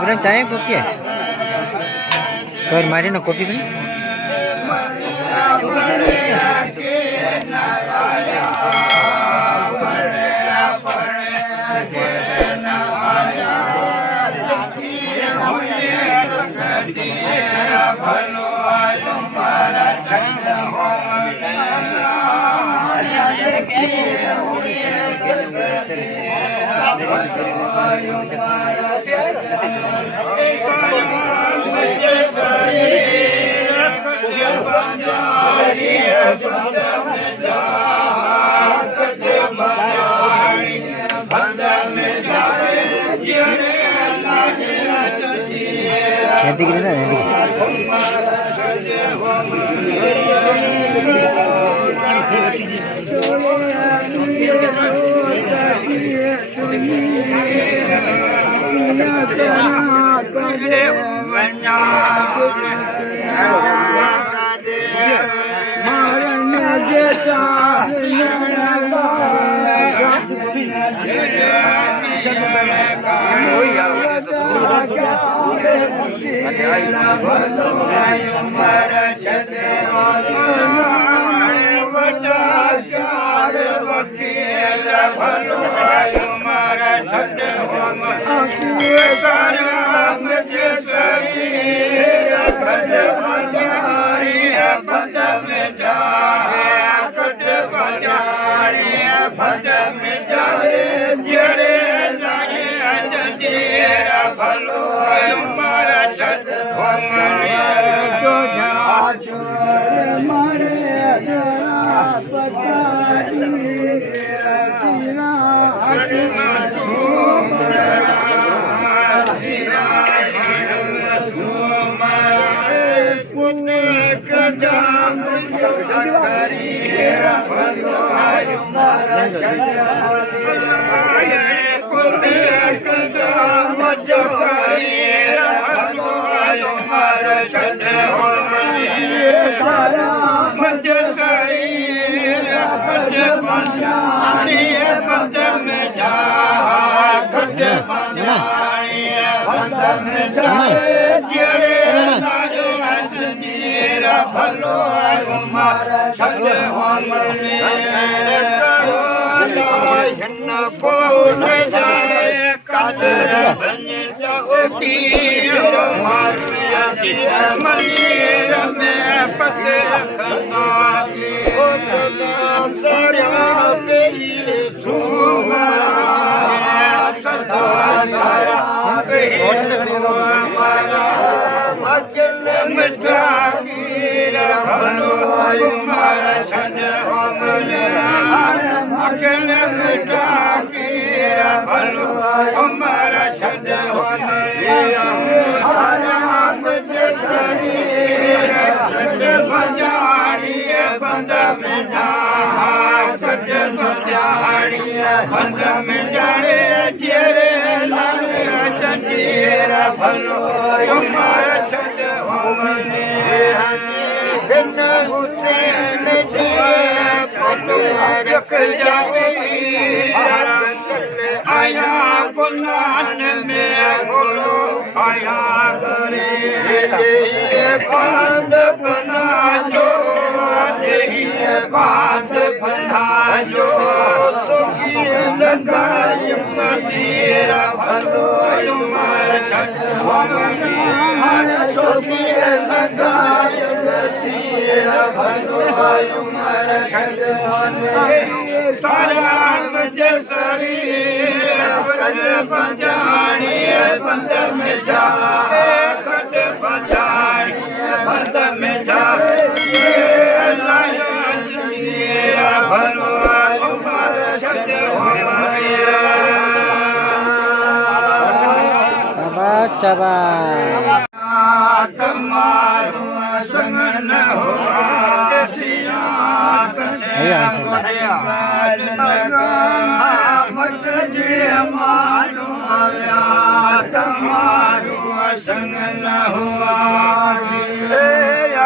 गरम चाय कॉफी है कर मारे ना कॉफी बनी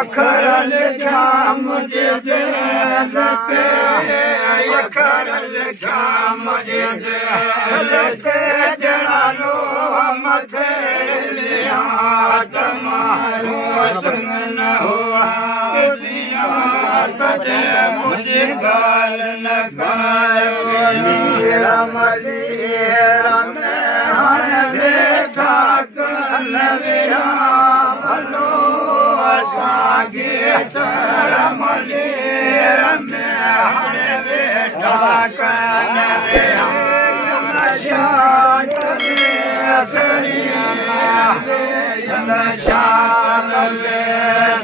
अखर लिखा मुझे दिल पे अखर लिखा मुझे दिल पे जड़ा लो मथे लिया तुम्हारो संग न हुआ तुझे मुझे गाल न खायो राम राम हण बेठा कन विया भलो असांखे राम राम हण बेठा कन विया शाद सरिया शाद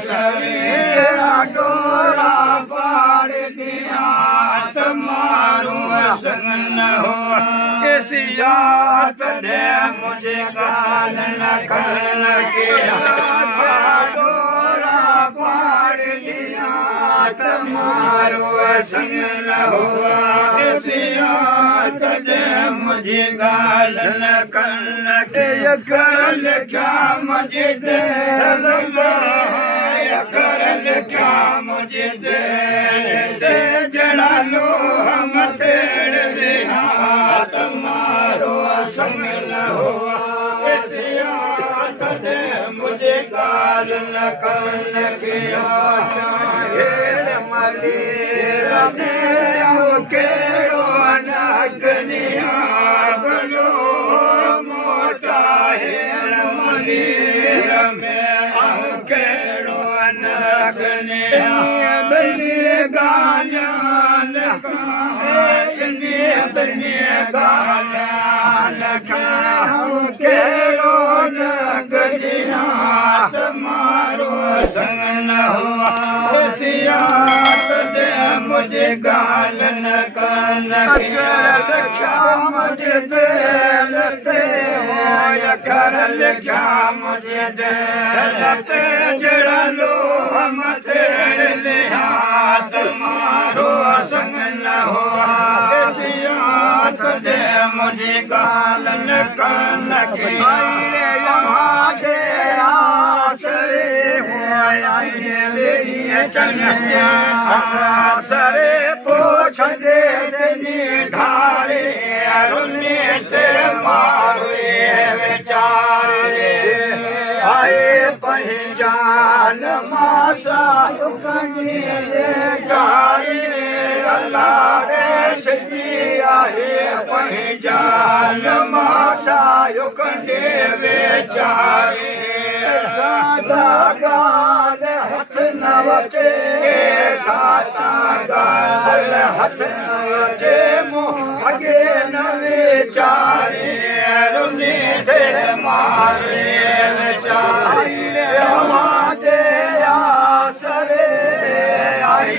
सरिया डोरा पाड़ दिया तुम्हारो संग न हो किसी याद दे मुझे गाल न करन किया डोरा पाड़ दिया तुम्हारो संग न हो किसी याद दे मुझे गाल न करन किया कर लिखा मुझे दिल कर लिखा मुझे दे जड़ा लो हम तेरे लिया तुम्हारो संग न हुआ दे मुझे गाल न करन किया चाहे मलीर में केड़ो नगनिया बलो मोटा हेर मलीर में केड़ो नगनिया बनी गाना बनी गाना केड़ो नगनिया तुम्हारो संग न हुआ सियात दे मुझे गाल न करन किया मुझे दिल पे कर लिखा मुझे दिल पे जड़ा लो हम तेरे लिया तुम्हारो संग न हुआ सियात दे मुझे गाल न करन किया मुझे आसरे हुआ मेरी चन्या आसरे पोछ दे देनी ढारे अरुणी तेरे मारे बेचारे आए पहचान मासा दुखनी ढारे अल्लाह रे सजी आए पहचान मासा युकंडे बेचारे सादा गाल हथ न वचे सादा गाल हथ न वचे मुँह अगे न विचारे रुनी तेरे मारे बेचारे हमारे आसरे आई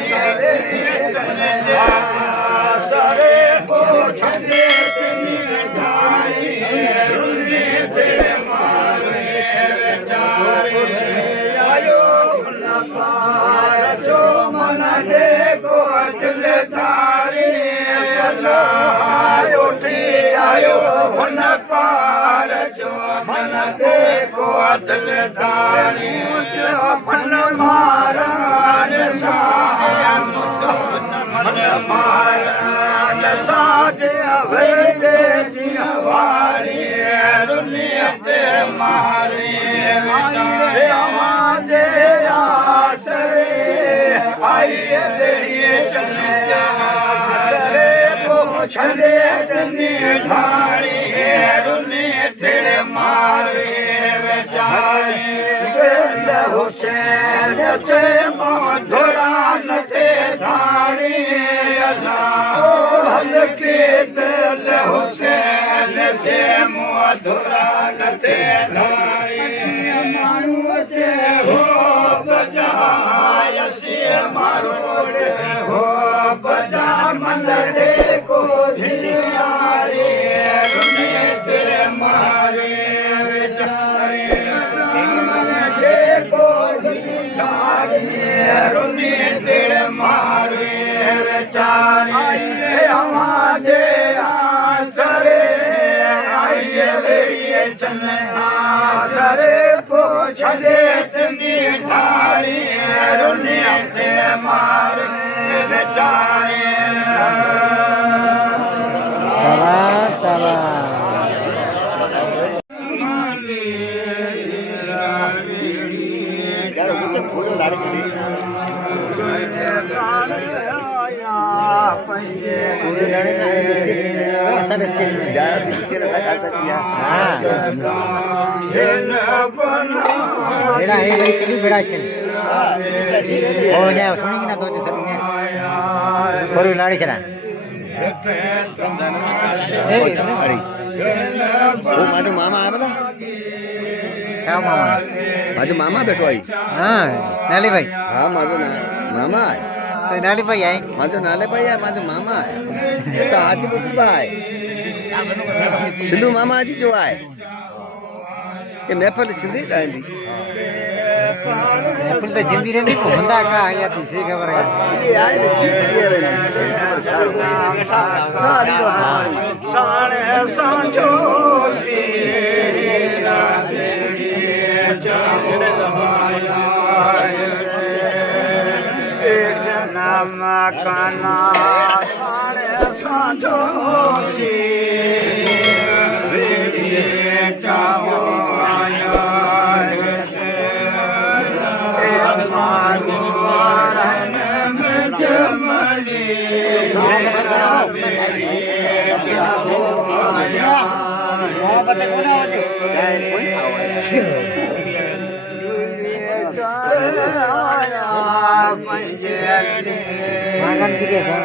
आसरे पोछ दे तेरी ढाई रुनी तेरे मारे आयो न पार जो मन दे को दिल तारी अल्लाह उठी आयो न पार जो मन दे को दिल तारी मन मारान साहब मन मारान साजे अवैदे जी हवारी दुनिया पे मारे आवाजे आसरे आई देड़िए चले आसरे पोछ दे दनी ढारी रुनी तेरे मारे बेचारे दिल हुसैन चे मधुरा न थे धारी अल्लाह हल्के दिल हुसैन चे मधुरा न थे धारी मारू चे हो बजा यसी मारो हो बजा मन दे को धियारे रुने तेरे मारे बेचारे मन दे को धियारे रुने तेरे मारे बेचारे हमारे आसरे आइए देरिए चले आसरे पोछ दे तनी ढारी मारे जाए शाबाश शाबाश बेड़ा है भाई कभी बेड़ा छे हो जाए सुनी ना तो सुनी ने कोरी लाड़ी छना ए वो माजो मामा आया बता क्या मामा माजो मामा बैठो आई हां नाली भाई हाँ माजो ना मामा आए तो नाली भाई आई माजो नाले भाई आए माजो मामा आए ये तो आज भी भाई सिंधु मामा जी जो आए ये महफिल सिंधी रहंदी पुल तो जिंदी रहंदी को बंदा का आया थी से खबर है ये आए ने की रहंदी साणे सांझो सीरा एक जन्म काना साणे सांझो सी चाहो आया मारो जमनी मांगन की कैसे